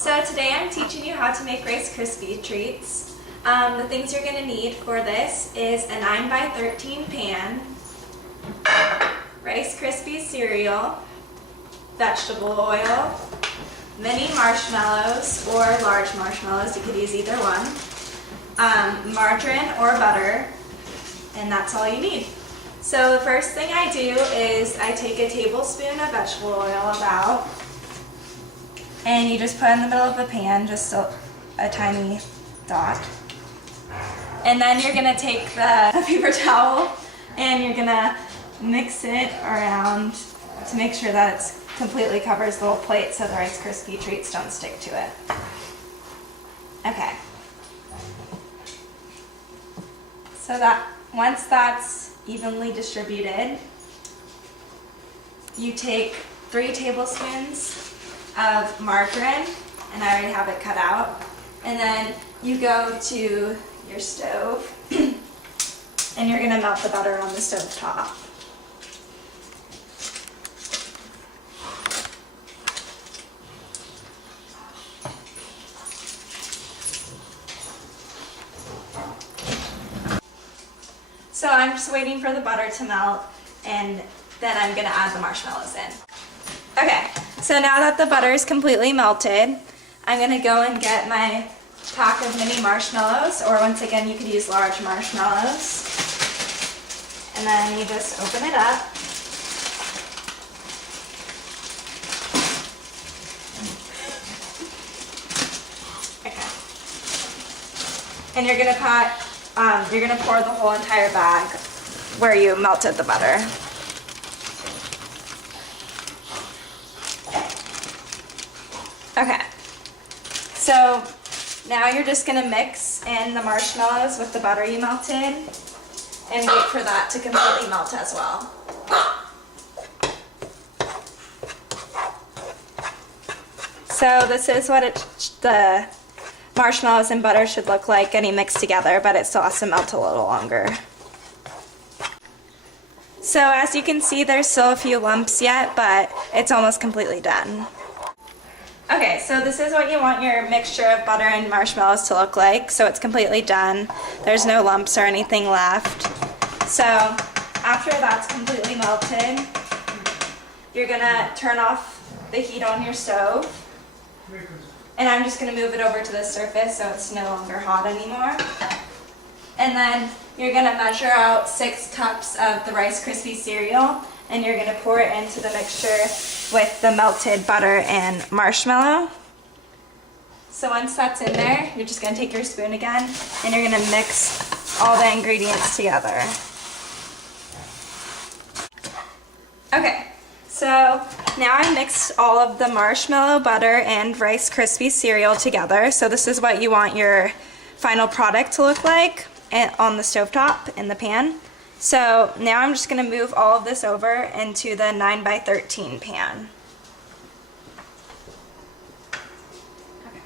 So today I'm teaching you how to make Rice Krispie treats. The things you're going to need for this is a 9x13 pan, Rice Krispie cereal, vegetable oil, mini marshmallows or large marshmallows, you could use either one, margarine or butter, and that's all you need. So the first thing I do is I take a tablespoon of vegetable oil about, and you just put it in the middle of the pan, just a tiny dot. And then you're going to take the paper towel and you're going to mix it around to make sure that it completely covers the whole plate so the Rice Krispie treats don't stick to it. Okay. So that once that's evenly distributed, you take 3 tablespoons of margarine, and I already have it cut out, and then you go to your stove and you're going to melt the butter on the stove top. So I'm just waiting for the butter to melt, and then I'm going to add the marshmallows in. Okay, so now that the butter is completely melted, I'm going to go and get my pack of mini marshmallows, or once again you could use large marshmallows. And then you just open it up. Okay. And you're going to pour the whole entire bag where you melted the butter. Okay, so now you're just going to mix in the marshmallows with the butter you melted and wait for that to completely melt as well. So this is what the marshmallows and butter should look like getting mixed together, but it still has to melt a little longer. So as you can see, there's still a few lumps yet, but it's almost completely done. Okay, so this is what you want your mixture of butter and marshmallows to look like. So it's completely done. There's no lumps or anything left. So after that's completely melted, you're gonna turn off the heat on your stove. And I'm just gonna move it over to the surface so it's no longer hot anymore. And then you're gonna measure out 6 cups of the Rice Krispie cereal, and you're gonna pour it into the mixture with the melted butter and marshmallow. So once that's in there, you're just gonna take your spoon again and you're gonna mix all the ingredients together. Okay, so now I mixed all of the marshmallow, butter, and Rice Krispie cereal together. So this is what you want your final product to look like on the stovetop in the pan. So now I'm just going to move all of this over into the 9x13 pan. Okay.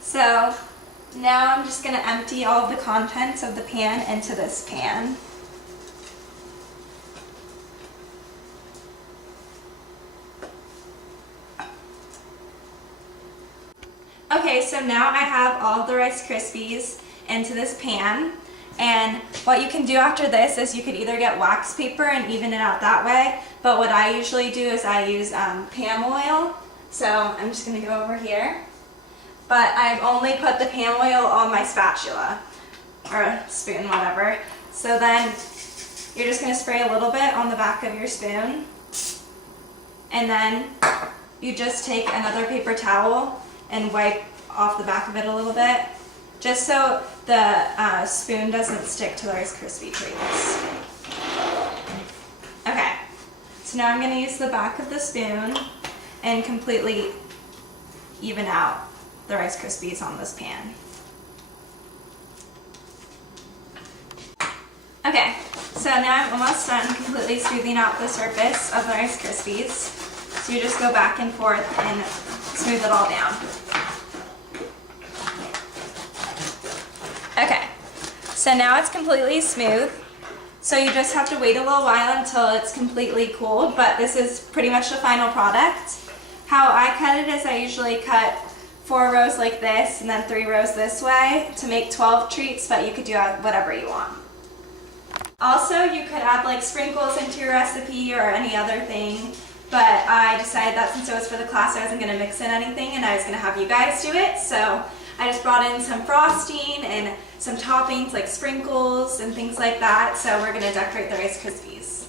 So now I'm just going to empty all of the contents of the pan into this pan. Okay, so now I have all the Rice Krispies into this pan, and what you can do after this is you could either get wax paper and even it out that way, but what I usually do is I use palm oil. So I'm just going to go over here, but I've only put the palm oil on my spatula, or spoon, whatever. So then you're just going to spray a little bit on the back of your spoon, and then you just take another paper towel and wipe off the back of it a little bit, just so the spoon doesn't stick to the Rice Krispie treats. Okay, so now I'm going to use the back of the spoon and completely even out the Rice Krispies on this pan. Okay, so now I'm almost done completely smoothing out the surface of the Rice Krispies. So you just go back and forth and smooth it all down. Okay, so now it's completely smooth. So you just have to wait a little while until it's completely cooled, but this is pretty much the final product. How I cut it is I usually cut 4 rows like this and then 3 rows this way to make 12 treats, but you could do whatever you want. Also, you could add like sprinkles into your recipe or any other thing, but I decided that since it was for the class, I wasn't going to mix in anything and I was going to have you guys do it. So I just brought in some frosting and some toppings like sprinkles and things like that. So we're going to decorate the Rice Krispies.